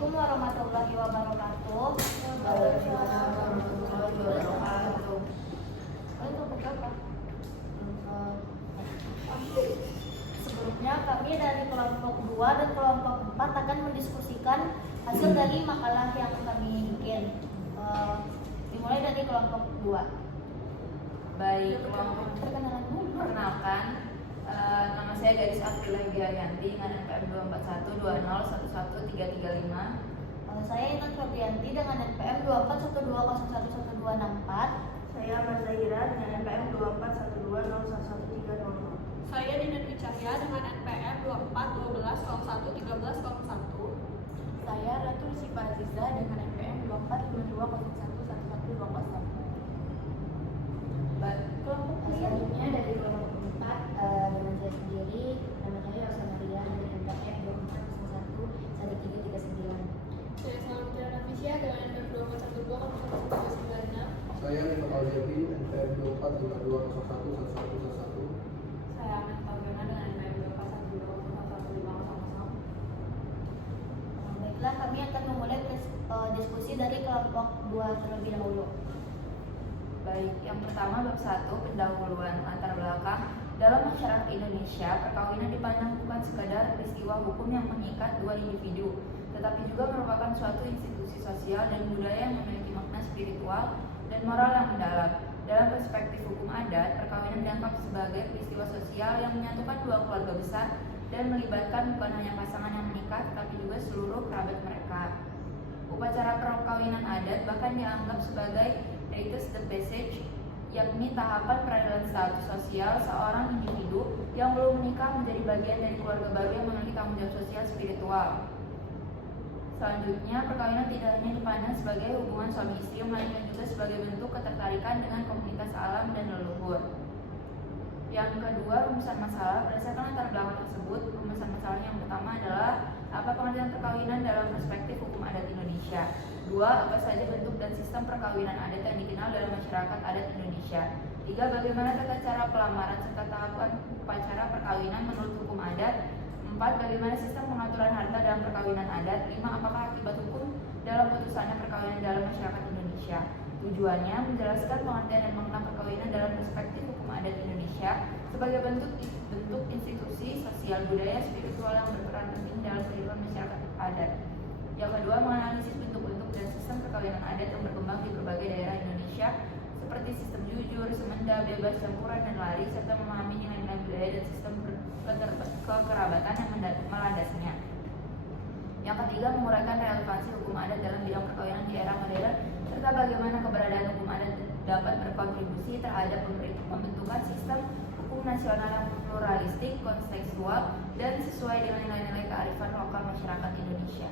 Assalamualaikum warahmatullahi wabarakatuh. Waalaikumsalam warahmatullahi wabarakatuh. Untuk berapa? Sebelumnya kami dari kelompok 2 dan kelompok 4 akan mendiskusikan hasil dari makalah yang kami bikin. Dimulai dari kelompok 2. Baik, kelompok Perkenalan dulu. perkenalkan, nama saya Gadis Afrila Giayanti dengan NPM 24120111335. Saya Intan Fabianti dengan NPM 2412011264. Saya Mazahira dengan NPM 2412011300. Saya Dina Dwi Cahya dengan NPM 2412011301. Saya Ratu Sipa Aziza dengan NPM 2452011120. Kelompok Selanjutnya dari kelompok 4 dengan saya sendiri, nama saya Rosa Maria dari NPM 24011339. Saya Salamutira Nafisya dengan NPM 2412011396. Saya Niko Aljabi, NPM 2452011111. Saya Ahmed Fabiana dengan NPM 2412011500. Baiklah, kami akan memulai diskusi dari kelompok 2 terlebih dahulu. Baik, yang pertama bab 1 pendahuluan latar belakang. Dalam masyarakat Indonesia, perkawinan dipandang bukan sekadar peristiwa hukum yang mengikat dua individu, tetapi juga merupakan suatu institusi sosial dan budaya yang memiliki makna spiritual dan moral yang mendalam. Dalam perspektif hukum adat, perkawinan dianggap sebagai peristiwa sosial yang menyatukan dua keluarga besar dan melibatkan bukan hanya pasangan yang menikah, tetapi juga seluruh kerabat mereka. Upacara perkawinan adat bahkan dianggap sebagai rites de passage, yakni tahapan peradilan status sosial seorang individu yang belum menikah menjadi bagian dari keluarga baru yang memiliki tanggung jawab sosial spiritual. Selanjutnya, perkawinan tidak hanya dipandang sebagai hubungan suami istri, melainkan juga sebagai bentuk ketertarikan dengan komunitas alam dan leluhur. Yang kedua, rumusan masalah. Berdasarkan latar belakang tersebut, rumusan masalah yang pertama adalah apa pengertian perkawinan dalam perspektif hukum adat Indonesia. 2. Apa saja bentuk dan sistem perkawinan adat yang dikenal dalam masyarakat adat Indonesia. 3. Bagaimana tata cara pelamaran serta tahapan upacara perkawinan menurut hukum adat. 4. Bagaimana sistem pengaturan harta dalam perkawinan adat. 5. Apakah akibat hukum dalam putusannya perkawinan dalam masyarakat Indonesia. Tujuannya menjelaskan pengertian dan makna perkawinan dalam perspektif hukum adat Indonesia sebagai bentuk institusi sosial budaya spiritual yang berperan penting dalam kehidupan masyarakat adat. Yang kedua, menganalisis bentuk-bentuk dan sistem perkawinan adat yang berkembang di berbagai daerah Indonesia seperti sistem jujur, semenda, bebas, campuran, dan lari, serta memahami nilai-nilai budaya dan sistem kekerabatan yang melandasinya. Yang ketiga, menguraikan relevansi hukum adat dalam bidang perkawinan di era modern serta bagaimana keberadaan hukum adat dapat berkontribusi terhadap pembentukan sistem hukum nasional yang pluralistik, kontekstual, dan sesuai dengan nilai-nilai kearifan lokal masyarakat Indonesia.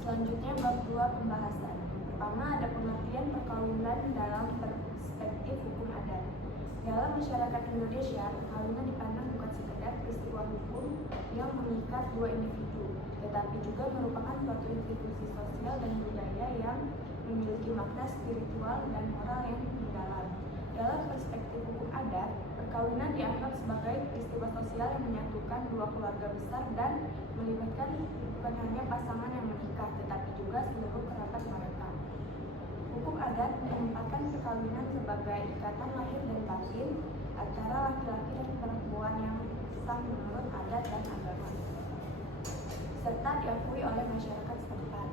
Selanjutnya bab 2 pembahasan. Pertama, ada pengertian perkawinan dalam perspektif hukum adat. Dalam masyarakat Indonesia, perkawinan dipandang bukan sekedar peristiwa hukum yang mengikat dua individu, tetapi juga merupakan suatu institusi sosial dan budaya yang memiliki makna spiritual dan moral yang mendalam. Dalam perspektif hukum adat, perkawinan dianggap sebagai peristiwa sosial yang menyatukan dua keluarga besar dan melibatkan bukan hanya pasangan yang menikah, tetapi juga seluruh kerabat mereka. Hukum adat menempatkan perkawinan sebagai ikatan lahir dan batin antara laki-laki dan perempuan yang sah menurut adat dan agama, serta diakui oleh masyarakat setempat.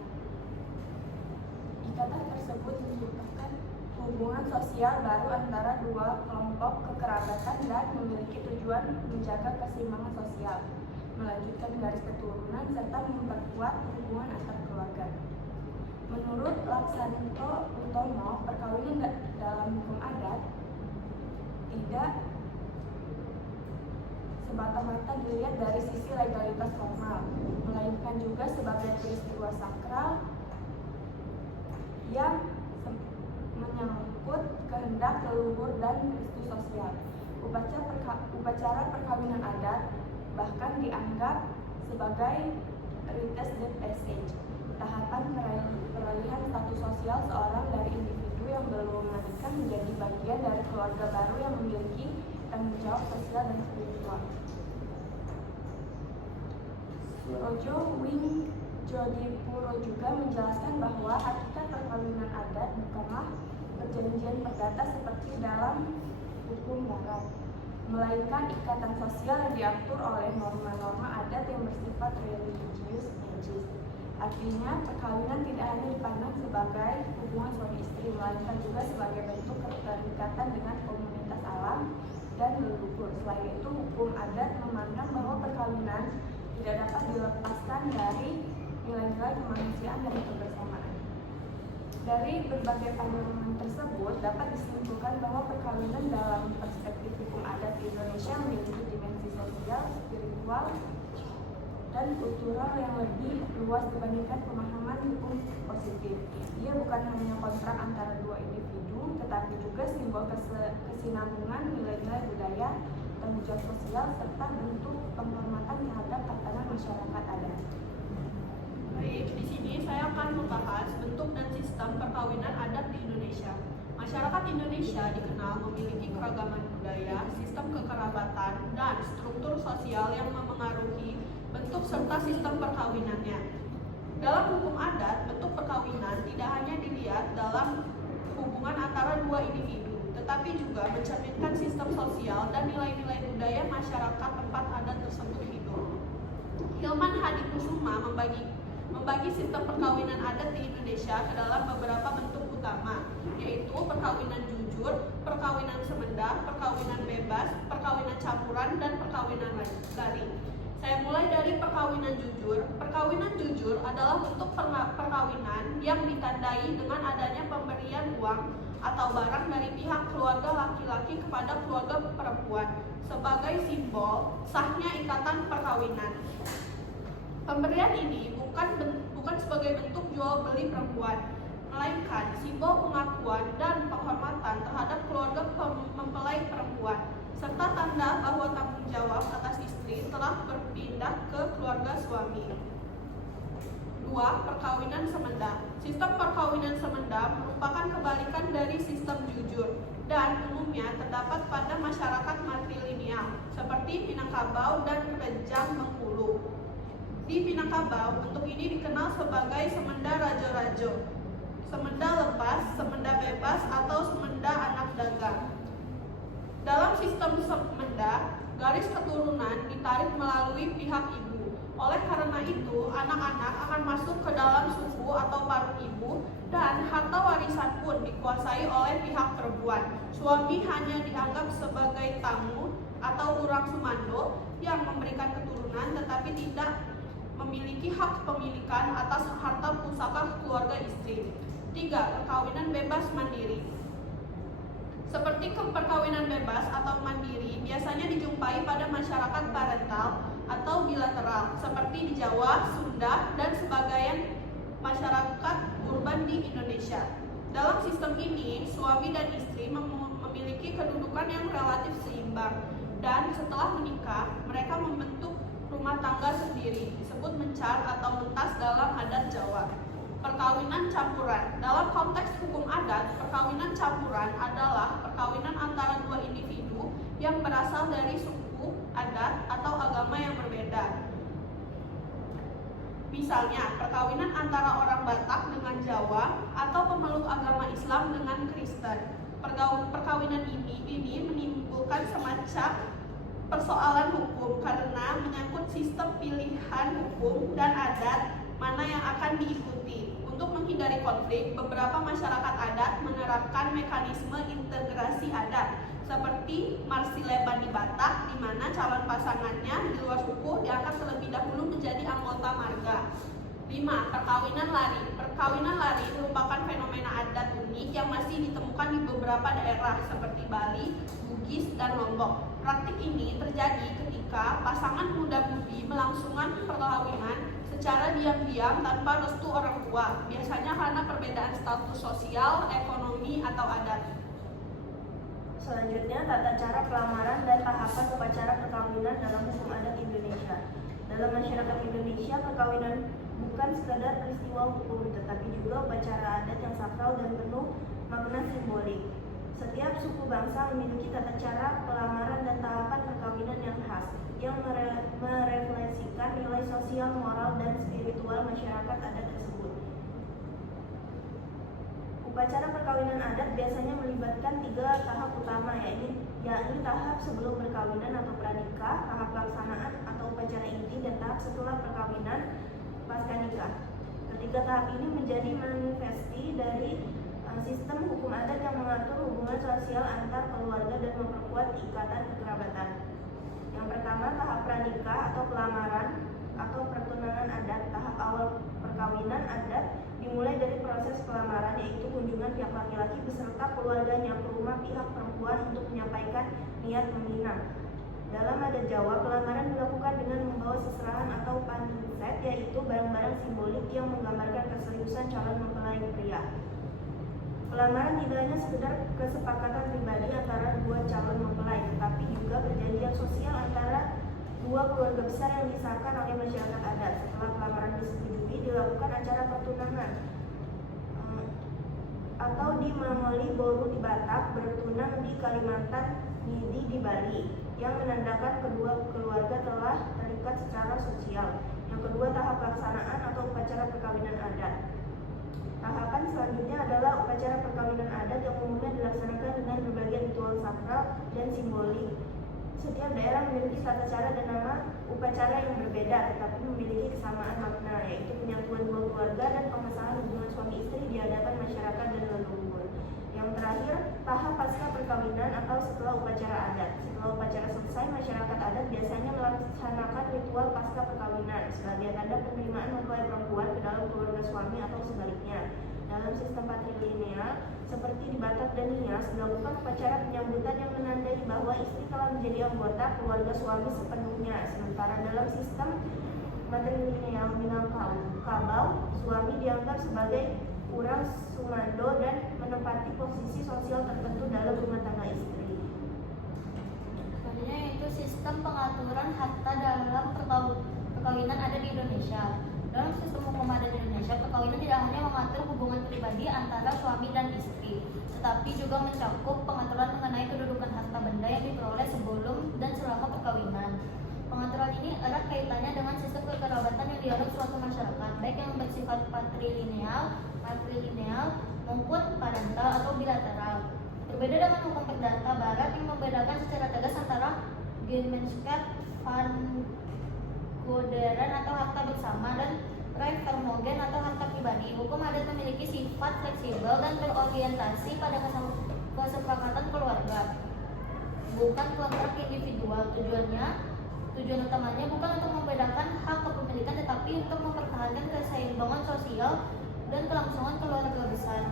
Ikatan tersebut menciptakan hubungan sosial baru antara dua kelompok kekerabatan dan memiliki tujuan menjaga keseimbangan sosial, melanjutkan garis keturunan, serta memperkuat hubungan antar keluarga. Menurut Laksanto Utomo, perkawinan dalam hukum adat tidak semata-mata dilihat dari sisi legalitas formal, melainkan juga sebagai peristiwa sakral yang menyangkut kehendak leluhur dan restu sosial. Upacara perkawinan adat bahkan dianggap sebagai rites de passage, tahapan peralihan status sosial seorang dari individu yang belum menikah menjadi bagian dari keluarga baru yang memiliki tanggung jawab sosial dan spiritual. Rojo Wing Jodipuro juga menjelaskan bahwa hakikat perkawinan adat bukanlah perjanjian perdata seperti dalam hukum barat, melainkan ikatan sosial yang diatur oleh norma-norma adat yang bersifat religius legis. Artinya, perkawinan tidak hanya dipandang sebagai hubungan suami istri, melainkan juga sebagai bentuk keterikatan dengan komunitas alam dan leluhur. Selain itu, hukum adat memandang bahwa perkawinan tidak dapat dilepaskan dari nilai-nilai kemanusiaan dan kebersamaan. Dari berbagai pandangan tersebut, dapat disimpulkan bahwa perkawinan dalam perspektif hukum adat di Indonesia memiliki dimensi sosial, spiritual, dan kultural yang lebih luas dibandingkan pemahaman hukum positif. Ia bukan hanya kontrak antara dua individu, tetapi juga simbol kesinambungan nilai-nilai budaya, tanggung jawab sosial, serta bentuk penghormatan terhadap tatanan masyarakat adat. Baik, di sini saya akan membahas bentuk dan sistem perkawinan adat di Indonesia. Masyarakat Indonesia dikenal memiliki keragaman budaya, sistem kekerabatan, dan struktur sosial yang memengaruhi bentuk serta sistem perkawinannya. Dalam hukum adat, bentuk perkawinan tidak hanya dilihat dalam hubungan antara dua individu, tetapi juga mencerminkan sistem sosial dan nilai-nilai budaya masyarakat tempat adat tersebut hidup. Hilman Hadikusuma membagi sistem perkawinan adat di Indonesia ke dalam beberapa bentuk utama, yaitu perkawinan jujur, perkawinan semenda, perkawinan bebas, perkawinan campuran, dan perkawinan lari. Saya mulai dari perkawinan jujur. Perkawinan jujur adalah bentuk perkawinan yang ditandai dengan adanya pemberian uang atau barang dari pihak keluarga laki-laki kepada keluarga perempuan sebagai simbol sahnya ikatan perkawinan. Pemberian ini bukan sebagai bentuk jual beli perempuan, melainkan simbol pengakuan dan penghormatan terhadap keluarga mempelai perempuan, serta tanda bahwa tanggung jawab atas istri telah berpindah ke keluarga suami. 2. Perkawinan semenda. Sistem perkawinan semenda merupakan kebalikan dari sistem jujur dan umumnya terdapat pada masyarakat matrilineal seperti Minangkabau dan Rejang Bengkulu. Di Minangkabau, bentuk ini dikenal sebagai semenda rajo-rajo, semenda lepas, semenda bebas, atau semenda anak dagang. Dalam sistem semenda, garis keturunan ditarik melalui pihak ibu. Oleh karena itu, anak-anak akan masuk ke dalam suku atau paruh ibu dan harta warisan pun dikuasai oleh pihak perempuan. Suami hanya dianggap sebagai tamu atau urang sumando yang memberikan keturunan tetapi tidak memiliki hak pemilikan atas harta pusaka keluarga istri. 3. Perkawinan bebas mandiri. Seperti perkawinan bebas atau mandiri biasanya dijumpai pada masyarakat parental atau bilateral seperti di Jawa, Sunda, dan sebagian masyarakat urban di Indonesia. Dalam sistem ini, suami dan istri memiliki kedudukan yang relatif seimbang dan setelah menikah, mereka membentuk rumah tangga sendiri, disebut mencar atau mentas dalam adat Jawa. Perkawinan campuran. Dalam konteks hukum adat, perkawinan campuran adalah perkawinan antara dua individu yang berasal dari suku, adat, atau agama yang berbeda. Misalnya, perkawinan antara orang Batak dengan Jawa atau pemeluk agama Islam dengan Kristen. Perkawinan ini menimbulkan semacam persoalan hukum karena menyangkut sistem pilihan hukum dan adat mana yang akan diikuti. Untuk menghindari konflik, beberapa masyarakat adat menerapkan mekanisme integrasi adat seperti marsileban di Batak, di mana calon pasangannya di luar suku diangkat terlebih dahulu menjadi anggota marga. 5. Perkawinan lari. Perkawinan lari merupakan fenomena adat unik yang masih ditemukan di beberapa daerah seperti Bali, Bugis, dan Lombok. Praktik ini terjadi ketika pasangan muda-mudi melangsungkan perkawinan secara diam-diam tanpa restu orang tua, biasanya karena perbedaan status sosial, ekonomi, atau adat. Selanjutnya, tata cara pelamaran dan tahapan upacara perkawinan dalam hukum adat Indonesia. Dalam masyarakat Indonesia, perkawinan bukan sekadar peristiwa hukum, tetapi juga upacara adat yang sakral dan penuh makna simbolik. Setiap suku bangsa memiliki tata cara pelamaran dan tahapan perkawinan yang khas, yang merefleksikan nilai sosial, moral, dan spiritual masyarakat Upacara perkawinan adat biasanya melibatkan 3 tahap utama, yakni tahap sebelum perkawinan atau pranikah, tahap pelaksanaan atau upacara inti, dan tahap setelah perkawinan pasca nikah. Ketiga tahap ini menjadi manifesti dari sistem hukum adat yang mengatur hubungan sosial antar keluarga dan memperkuat ikatan kekerabatan. Yang pertama, tahap pranikah atau pelamaran atau pertunangan adat. Tahap awal perkawinan adat dimulai dari proses pelamaran, yaitu kunjungan pihak laki-laki beserta keluarganya ke rumah pihak perempuan untuk menyampaikan niat meminang. Dalam adat Jawa, pelamaran dilakukan dengan membawa seserahan atau panset, yaitu barang-barang simbolik yang menggambarkan keseriusan calon mempelai pria. Pelamaran tidak hanya sekedar kesepakatan pribadi antara 2 calon mempelai, tetapi juga perjanjian sosial antara 2 keluarga besar yang disahkan oleh masyarakat adat. Setelah pelamaran disetujui, dilakukan acara pertunangan atau di Mamoli Boru di Batak, bertunang di Kalimantan, Nidi di Bali, yang menandakan kedua keluarga telah terikat secara sosial. Yang kedua, tahap pelaksanaan atau upacara perkawinan adat. Tahapan selanjutnya adalah upacara perkawinan adat yang umumnya dilaksanakan dengan berbagai ritual sakral dan simbolik. Setiap daerah memiliki tata cara dan nama upacara yang berbeda, tetapi memiliki kesamaan makna, yaitu penyatuan 2 keluarga dan pengesahan hubungan suami istri di hadapan masyarakat dan leluhur. Yang terakhir, tahap pasca perkawinan atau setelah upacara adat. Setelah upacara selesai, masyarakat adat biasanya melaksanakan ritual pasca perkawinan sebagai tanda penerimaan mempelai perempuan ke dalam keluarga suami atau sebaliknya. Dalam sistem patrilineal seperti di Batak dan Nias, dilakukan upacara penyambutan yang menandai bahwa istri telah menjadi anggota keluarga suami sepenuhnya. Sementara dalam sistem matrilineal Minangkabau, suami dianggap sebagai kurang sumando dan menempati posisi sosial tertentu dalam rumah tangga istri. Selanjutnya yaitu sistem pengaturan harta dalam perkawinan ada di Indonesia. Dalam sistem hukum adat di Indonesia, perkawinan tidak hanya mengatur hubungan pribadi antara suami dan istri, tetapi juga mencakup pengaturan mengenai kedudukan harta benda yang diperoleh sebelum dan selama perkawinan. Pengaturan ini erat kaitannya dengan sistem kekerabatan yang dianut suatu masyarakat, baik yang bersifat matrilineal maupun parental atau bilateral. Berbeda dengan hukum perdata Barat yang membedakan secara tegas antara Gemeenschap van Goederen atau harta bersama dan Rijvermogen atau harta pribadi. Hukum adat memiliki sifat fleksibel dan berorientasi pada kesepakatan keluarga, bukan kontrak individual. Tujuan utamanya bukan untuk membedakan hak kepemilikan, tetapi untuk mempertahankan keseimbangan sosial dan kelangsungan keluarga besar.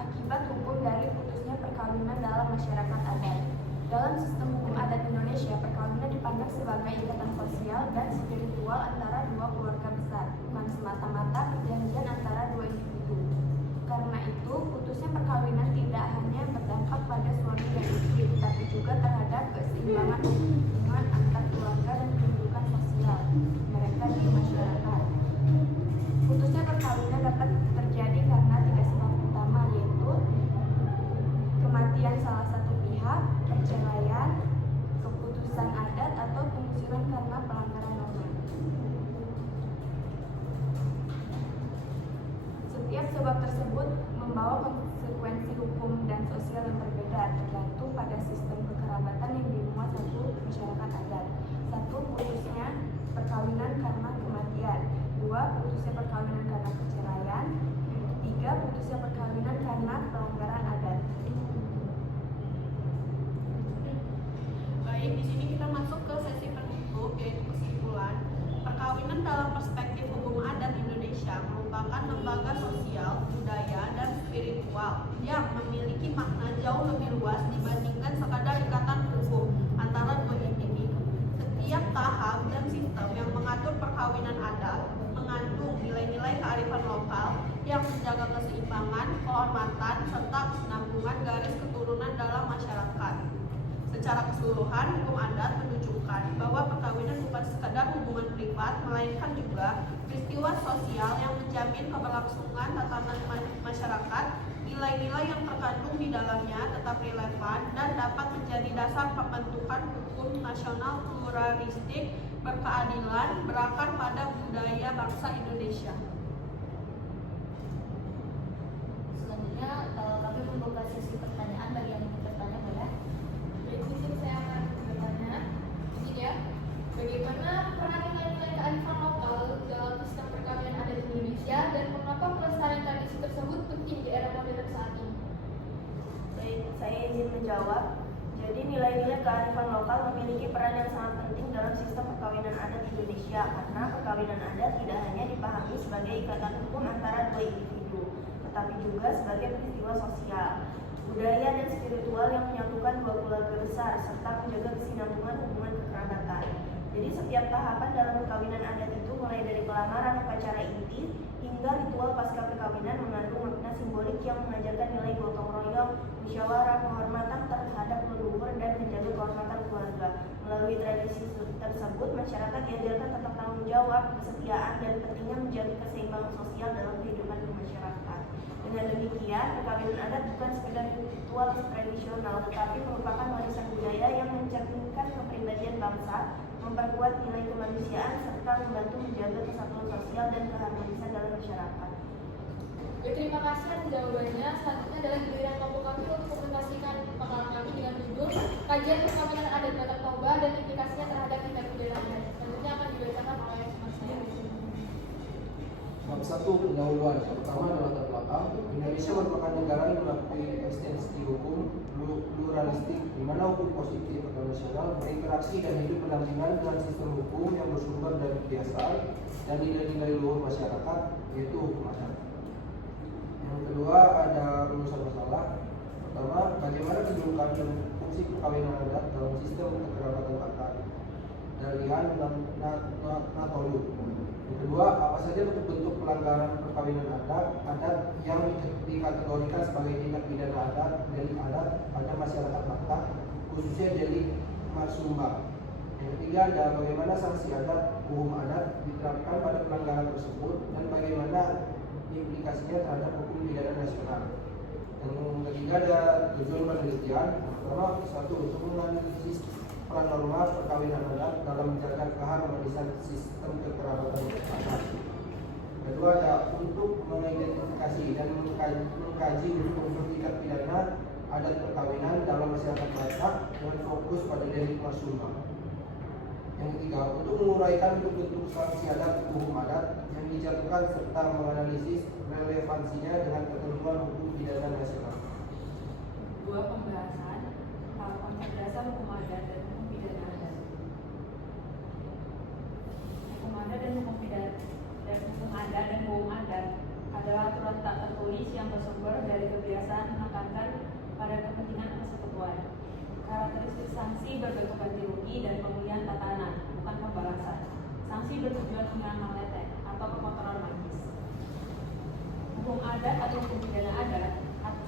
Akibat hukum dari putusnya perkawinan dalam masyarakat adat. Dalam sistem hukum adat Indonesia, perkawinan dipandang sebagai ikatan sosial dan spiritual antara 2 keluarga besar, bukan semata-mata perjanjian antara 2 individu. Karena itu, putusnya perkawinan tidak hanya berdampak pada suami dan istri, tetapi juga terhadap keseimbangan hubungan antar keluarga dan kehidupan sosial mereka di masyarakat. Putusnya perkawinan dapat terjadi karena 3 sebab utama, yaitu kematian salah satu pihak, perceraian, keputusan adat, atau pengusiran karena pelanggaran norma. Setiap sebab tersebut membawa konsekuensi hukum dan sosial yang berbeda, tergantung pada sistem kekerabatan yang dimuat satu masyarakat adat. 1. Putusnya perkawinan karena kematian. 2. Putusnya perkawinan karena perceraian. 3. Putusnya perkawinan karena pelanggaran adat. Baik, di sini kita masuk ke sesi penutup, yaitu kesimpulan. Perkawinan dalam perspektif hukum adat Indonesia merupakan lembaga sosial, budaya, dan spiritual yang memiliki makna jauh lebih luas dibandingkan sekadar ikatan hukum antara 2 individu. Setiap tahap dan sistem yang mengatur perkawinan adat mengandung nilai-nilai kearifan lokal yang menjaga keseimbangan, kehormatan, serta kesinambungan garis keturunan dalam masyarakat. Secara keseluruhan, hukum adat menunjukkan bahwa perkawinan bukan sekadar hubungan privat, melainkan juga peristiwa sosial yang menjamin keberlangsungan tatanan masyarakat di nilai-nilai yang terkandung di dalamnya tetap relevan dan dapat menjadi dasar pembentukan hukum nasional pluralistik, berkeadilan, berakar pada budaya bangsa Indonesia. Selanjutnya kami membuka sesi pertanyaan bagi yang ingin bertanya boleh. Baik, di sini saya akan bertanya. Ini dia, bagaimana peran nilai-nilai kearifan lokal dalam sistem perkawinan ada di Indonesia dan mengapa pelestarian tradisi tersebut penting di era modern saat ini? Baik, saya izin menjawab. Jadi nilai-nilai kearifan lokal memiliki peran yang sangat penting dalam sistem perkawinan adat Indonesia karena perkawinan adat tidak hanya dipahami sebagai ikatan hukum antara dua individu, tetapi juga sebagai peristiwa sosial, budaya dan spiritual yang menyatukan dua keluarga besar serta menjaga kesinambungan hubungan kekerabatan. Jadi setiap tahapan dalam perkawinan adat itu mulai dari pelamaran upacara inti hingga ritual pasca perkawinan mengandung makna simbolik yang mengajarkan nilai gotong royong, musyawarah, penghormatan terhadap leluhur dan menjaga kehormatan keluarga. Melalui tradisi tersebut, masyarakat diajarkan tentang tanggung jawab, kesetiaan, dan pentingnya menjaga keseimbangan sosial dalam kehidupan masyarakat. Dengan demikian, perkawinan adat bukan sekedar ritual tradisional, tetapi merupakan warisan budaya yang mencerminkan kepribadian bangsa, memperkuat nilai kemanusiaan, serta membantu menjaga kesatuan sosial dan keharmonisan dalam masyarakat. Baik, terima kasih atas jawabannya. Selanjutnya adalah giliran kelompok kami untuk mempresentasikan makalah kami dengan judul Kajian Perkawinan Adat Batak Toba dan Implikasinya Terhadap Tindak Pidana Adat. Selanjutnya akan dibacakan oleh Mas saya. Bab 1 pendahuluan. Yang pertama adalah latar belakang. Indonesia merupakan negara yang mengakui eksistensi hukum pluralistik di mana hukum positif atau nasional berinteraksi dan hidup berdampingan dengan sistem hukum yang bersumber dari kebiasaan dan nilai-nilai luhur masyarakat, yaitu hukum adat. Yang kedua ada rumusan masalah. Pertama, bagaimana kedudukan dan fungsi perkawinan adat dalam sistem kekerabatan Batak dari Natolu. Yang kedua, apa saja bentuk pelanggaran perkawinan adat yang dikategorikan sebagai tindak pidana adat, delik adat pada masyarakat Batak, khususnya delik marsumbang. Yang ketiga ada bagaimana sanksi adat, hukum adat diterapkan pada pelanggaran tersebut dan bagaimana implikasinya terhadap hukum pidana nasional. Yang ketiga ada tujuan penelitian. Pertama, satu, untuk menganalisis peran norma perkawinan adat dalam menjaga keharmonisan sistem kekerabatan masyarakat. Kedua ada untuk mengidentifikasi dan mengkaji unsur tindak pidana adat perkawinan dalam masyarakat Batak dengan fokus pada delik marsumbang. Yang ketiga, untuk menguraikan bentuk-bentuk sanksi adat, hukum adat yang dijatuhkan serta menganalisis relevansinya dengan ketentuan hukum pidana nasional. Dua, pembahasan konsep dasar hukum adat dan hukum pidana adat. Hukum adat dan hukum pidana dan hukum adat dan hukum adat adalah aturan tak tertulis yang bersumber dari kebiasaan menekankan pada kepentingan persekutuan. Karakteristik sanksi berbentuk ganti rugi dan pemulihan tatanan, bukan pembalasan. Sanksi bertujuan menghilangkan letek atau pemotoran magis. Hukum adat atau hukum pidana adat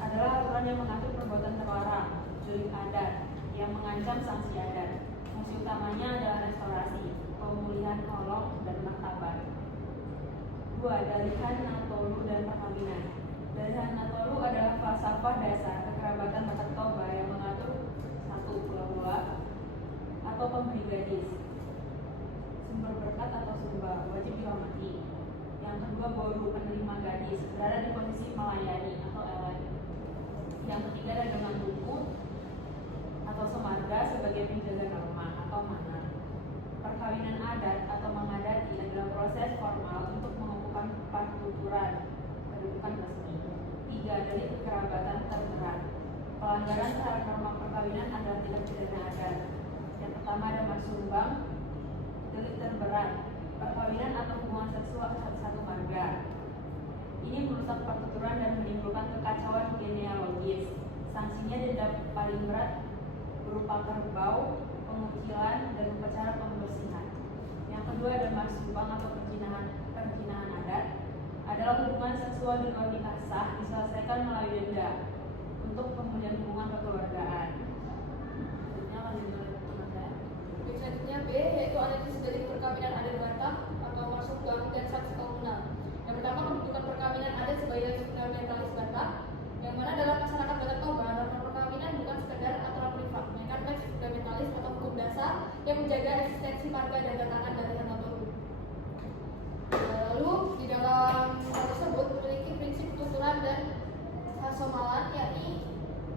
adalah aturan yang mengatur perbuatan terlarang, jurik adat, yang mengancam sanksi adat. Fungsi utamanya adalah restorasi, pemulihan kolong dan martabat. 2. Dalihan Natolu dan perkawinan. Dalihan Natolu adalah falsafah dasar kekerabatan Batak Toba yang mengatur 1. Pulau atau pemberi gadis, sumber berkat atau sumba wajib dihormati. Yang kedua, boru, penerima gadis, berada di posisi melayani atau elen. Yang ketiga, dagangan tuku atau semarga sebagai penjaga norma atau mana. Perkawinan adat atau mengadati adalah proses formal untuk mengukuhkan partuturan kedudukan resmi. 3. Delik kekerabatan terberat. Pelanggaran terhadap norma perkawinan adalah tindak pidana adat. Yang pertama ada marsumbang, delik terberat, perkawinan atau hubungan seksual satu marga. Ini merusak pertuturan dan menimbulkan kekacauan genealogis. Sanksinya denda paling berat berupa kerbau, pengucilan, dan upacara pembersihan. Yang kedua ada marsumbang atau perzinahan adat, adalah hubungan seksual di luar nikah sah diselesaikan melalui denda untuk pemulihan hubungan kekeluargaan. Selanjutnya lanjut ke saya. Selanjutnya B, yaitu analisis dari perkawinan adat Batak atau marsumbang dan saksi komunal. Yang pertama, kedudukan perkawinan adat sebagai fundamentalis Batak, yang mana yang menjaga eksistensi marga dan tatanan dari Anatolu. Lalu di dalam hal tersebut memiliki prinsip tuturan dan hasomalan, yakni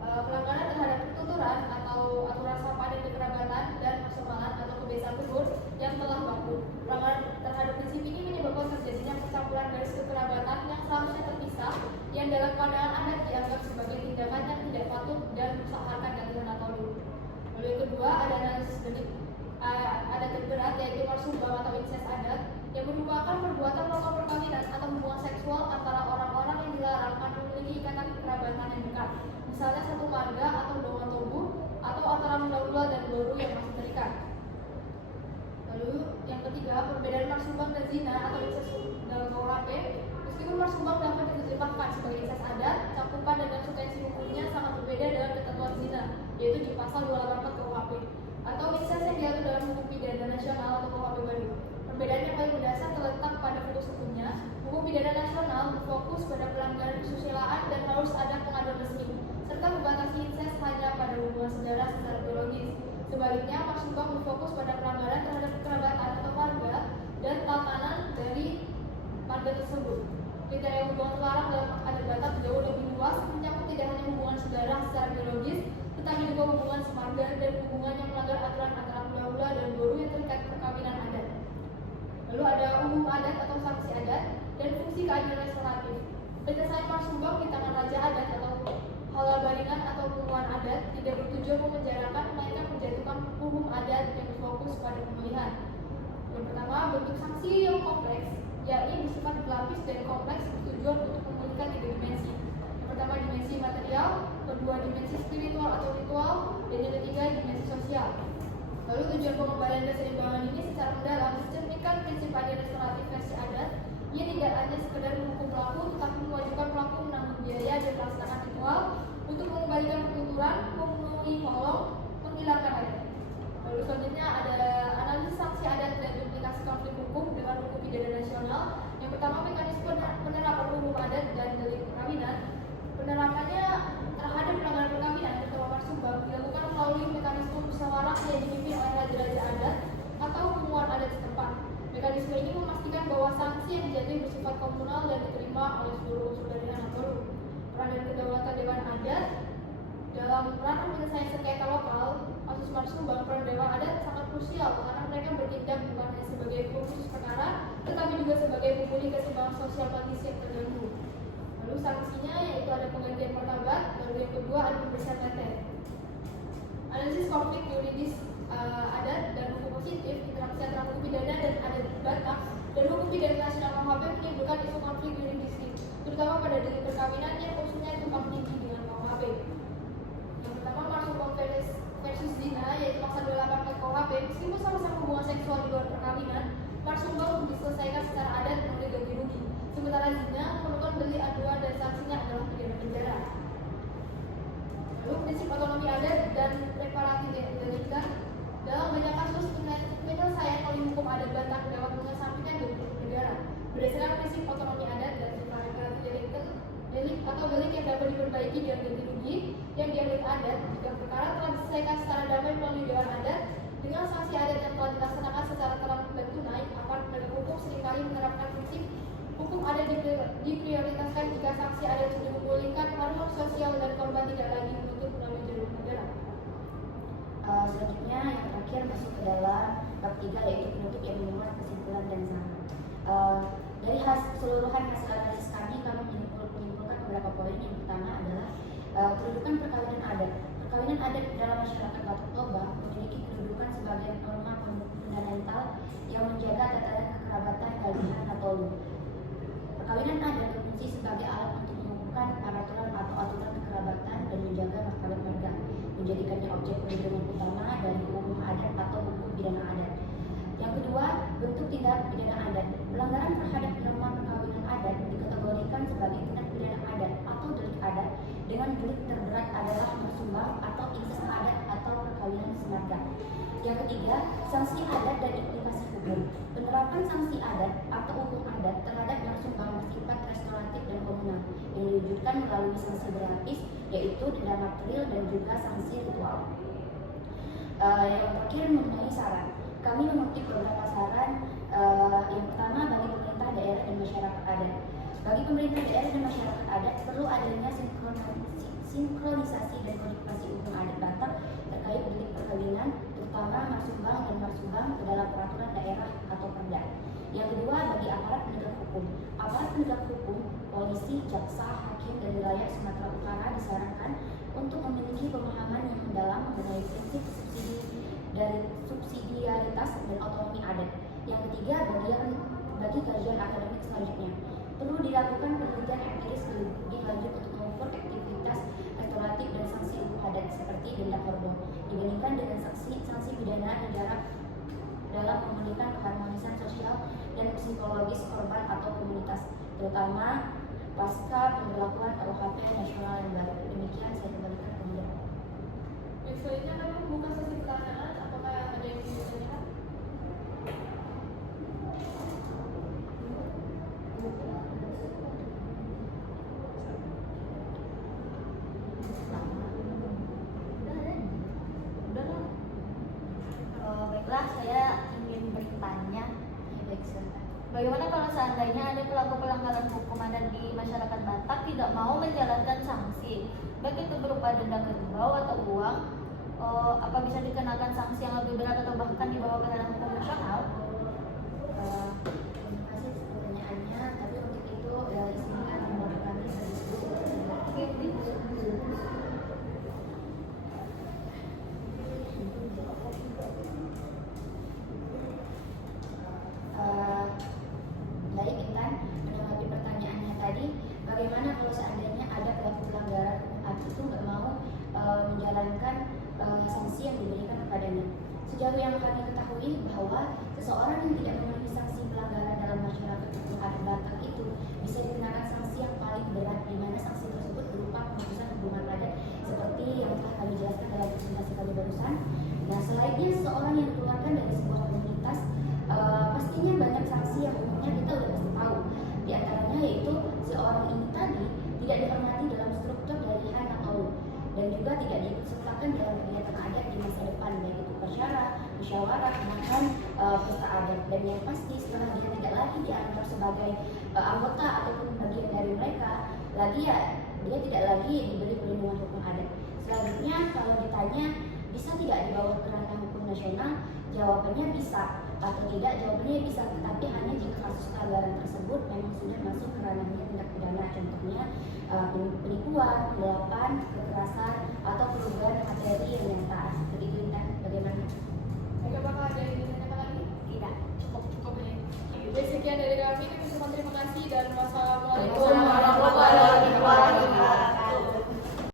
pelanggaran terhadap tuturan atau aturan sampah dan kekerabatan dan hasomalan atau kebiasaan luhur yang telah baku. Pelanggaran terhadap prinsip ini menyebabkan terjadinya percampuran garis kekerabatan yang seharusnya terpisah, yang dalam pandangan adat dianggap sebagai tindakan yang tidak patut dan merusak harkat dan Anatolu. Lalu yang kedua ada analisis delik adat yang berat, yaitu marsumbang atau inses adat, yang merupakan perbuatan melakukan perkawinan atau hubungan seksual antara orang-orang yang dilarang karena memiliki ikatan kekerabatan yang dekat, misalnya satu marga atau golongan tubuh, atau antara mula-mula dan baru yang masih terikat. Lalu yang ketiga, perbedaan marsumbang dan zina atau inses dalam KUHP. Meskipun marsumbang dapat diterjemahkan sebagai inses adat, cakupan dan konsekuensi hukumnya sangat berbeda dengan ketentuan zina, yaitu di pasal 284 KUHP, atau inses yang diatur dalam hukum pidana nasional atau KUHP baru. Perbedaan yang paling mendasar terletak pada fokus hukumnya. Hukum pidana nasional berfokus pada pelanggaran kesusilaan dan harus ada pengaduan resmi, serta membatasi inses hanya pada hubungan saudara secara biologis. Sebaliknya, marsumbang berfokus pada pelanggaran terhadap kekerabatan atau marga dan tatanan dari marga tersebut. Kriteria hubungan terlarang dalam adat Batak jauh lebih luas, mencakup tidak hanya hubungan saudara secara biologis, tetapi juga hubungan semarga dan hubungan yang melanggar aturan antara mula-mula dan baru yang terikat perkawinan adat. Lalu ada umum adat atau sanksi adat dan fungsi keadilan restoratif. Penyelesaian marsumbang di tangan raja adat atau halal baringan atau pengukuhan adat tidak bertujuan memenjarakan, melainkan menjatuhkan hukum adat yang berfokus pada pemulihan. Yang pertama, bentuk sanksi yang kompleks, yakni bersifat berlapis dan kompleks, bertujuan untuk memulihkan 3 dimensi. Yang pertama, dimensi material, kedua dimensi spiritual atau ritual, dan yang ketiga dimensi sosial. Lalu tujuan pengembalian keseimbangan ini secara mendalam mencerminkan prinsip adil restoratif versi adat. Ia tidak hanya sekedar menghukum pelaku, tetapi mewajibkan pelaku menanggung biaya dan melaksanakan ritual untuk mengembalikan pertuturan, memenuhi polong, menghilangkan adat. Lalu selanjutnya ada analisis sanksi adat dan implikasi konflik hukum dengan hukum pidana nasional. Yang pertama, mekanisme penerapan hukum adat dan delik perkawinan. Penerapannya terhadap pelanggaran perkawinan terutama marsumbang dilakukan melalui mekanisme musyawarah yang dipimpin oleh raja-raja adat atau pemuar adat setempat. Mekanisme ini memastikan bahwa sanksi yang dijatuhi bersifat komunal dan diterima oleh seluruh unsur dari Anatolu. Peran dan kedaulatan Dewan Adat dalam ranah penyelesaian sengketa lokal kasus marsumbang, peran Dewan Adat sangat krusial karena mereka bertindak bukan hanya sebagai kursus perkara, tetapi juga sebagai pemulih keseimbangan sosial bagi yang terganggu. Lalu sanksinya yaitu ada penggantian martabat, lalu yang kedua ada pembersihan tete. Analisis konflik yuridis adat dan hukum positif, interaksi antara hukum pidana dan adat Batak dan hukum pidana nasional KUHP menimbulkan isu konflik yuridis, terutama pada delik perkawinan yang usulnya tumpang tinggi dengan KUHP. Yang pertama, marsumbang versus zina, yaitu pasal 28 KUHP. Meskipun sama-sama hubungan seksual di luar perkawinan, marsumbang diselesaikan secara adat melalui ganti rugi. Sementara zina memerlukan delik aduan dan sanksinya adalah pidana penjara. Lalu prinsip otonomi adat dan reparatif delikta. Dalam banyak kasus penyelesaian oleh hukum adat Batak dapat mengesampingkan negara. Berdasarkan prinsip otonomi adat dan reparatif delik atau delik yang dapat diperbaiki dengan ganti rugi yang diambil adat jika perkara telah diselesaikan secara damai melalui Dewan Adat dengan sanksi adat yang telah dilaksanakan secara terang dan tunai. Aparat penegak hukum seringkali menerapkan prinsip hukum adat diprioritaskan jika sanksi adat sudah memulihkan harmoni sosial dan korban tidak lagi menuntut melalui jalur negara. Selanjutnya yang terakhir masuk ke dalam bab 3, yaitu penutup yang memuat kesimpulan dan saran. Dari keseluruhan hasil analisis kami menyimpulkan beberapa poin. Yang pertama adalah kedudukan perkawinan adat. Perkawinan adat dalam masyarakat Batak Toba memiliki kedudukan sebagai norma fundamental yang menjaga tatanan kekerabatan dari Anatolu. Perkawinan adat berfungsi sebagai alat untuk mengukuhkan peraturan atau aturan kekerabatan dan menjaga martabat marga, menjadikannya objek perlindungan utama dari hukum adat atau hukum pidana adat. Yang kedua, bentuk tindak pidana adat. Pelanggaran terhadap norma perkawinan adat dikategorikan sebagai tindak pidana adat atau delik adat dengan delik terberat adalah marsumbang atau inses adat atau perkawinan semarga. Yang ketiga, sanksi adat dan implikasi hukum. Penerapan sanksi adat atau hukum adat terhadap marsumbang bersifat restoratif dan komunal yang diwujudkan melalui sanksi berlapis, yaitu denda material dan juga sanksi ritual. Yang terakhir mengenai saran, kami mengutip beberapa saran. Yang pertama, bagi pemerintah daerah dan masyarakat adat. Bagi pemerintah daerah dan masyarakat adat perlu adanya sinkronisasi dan kodifikasi hukum adat Batak terkait delik perkawinan, terutama marsumbang dan marsumbang ke dalam peraturan daerah atau perda. Yang kedua, bagi aparat penegak hukum. Aparat penegak hukum, polisi, jaksa, hakim, dan wilayah Sumatera Utara disarankan untuk memiliki pemahaman yang mendalam mengenai prinsip subsidiaritas dan otonomi adat. Yang ketiga, bagi kajian akademik selanjutnya, perlu dilakukan penelitian empiris lebih lanjut untuk mengukur aktivitas restoratif dan sanksi hukum adat seperti denda korban dibandingkan dengan sanksi pidana negara dalam memulihkan keharmonisan sosial dan psikologis korban atau komunitas, terutama pasca pemberlakuan RUHP nasional yang baru. Demikian saya kembalikan ke Anda. Yang selanjutnya kami membuka sesi pertanyaan. Apakah ada yang ingin ditanyakan? Baiklah, saya ingin bertanya, Baik, silakan. bagaimana kalau seandainya ada pelaku pelanggaran hukum adat di masyarakat Batak tidak mau menjalankan sanksi, baik itu berupa denda kerbau atau uang, apa bisa dikenakan sanksi yang lebih berat atau bahkan dibawa ke ranah hukum nasional? Terima kasih atas pertanyaannya, tapi untuk itu izinkan menurut kami baik, Intan, menanggapi pertanyaannya tadi, bagaimana kalau seandainya ada pelaku pelanggaran hukum adat itu nggak mau menjalankan sanksi yang diberikan kepadanya? Sejauh yang kami ketahui bahwa seseorang yang tidak memenuhi sanksi pelanggaran dalam masyarakat hukum adat Batak itu bisa dikenakan sanksi yang paling berat, di mana sanksi tersebut berupa pemutusan hubungan adat seperti yang telah kami jelaskan dalam presentasi kami barusan. Nah, selainnya seseorang yang dikeluarkan dari sebuah komunitas, pastinya banyak sanksi yang umumnya kita udah pasti tahu. Di antaranya yaitu si orang ini tadi tidak dihormati dalam struktur dari Han atau dan juga tidak diikutsertakan dalam kegiatan adat di masa depan, baik itu upacara, musyawarah, makan, pesta adat. Dan yang pasti setelah dia tidak lagi dianggap sebagai anggota ataupun bagian dari mereka, lagi ya dia tidak lagi diberi perlindungan hukum adat. Selanjutnya kalau ditanya bisa tidak dibawa ke ranah hukum nasional, jawabannya bisa atau tidak, jawabannya bisa, tetapi hanya jika kasus pelanggaran tersebut memang sudah masuk ke ranahnya tindak pidana, contohnya penipuan, penggelapan, kekerasan, atau perubahan materi yang nyata. Seperti itu, Intan, bagaimana? Baik, apakah ada yang ingin ditanyakan lagi? Tidak. Cukup ya. Oke, sekian dari kami. Kami ucapkan terima kasih dan wassalamualaikum.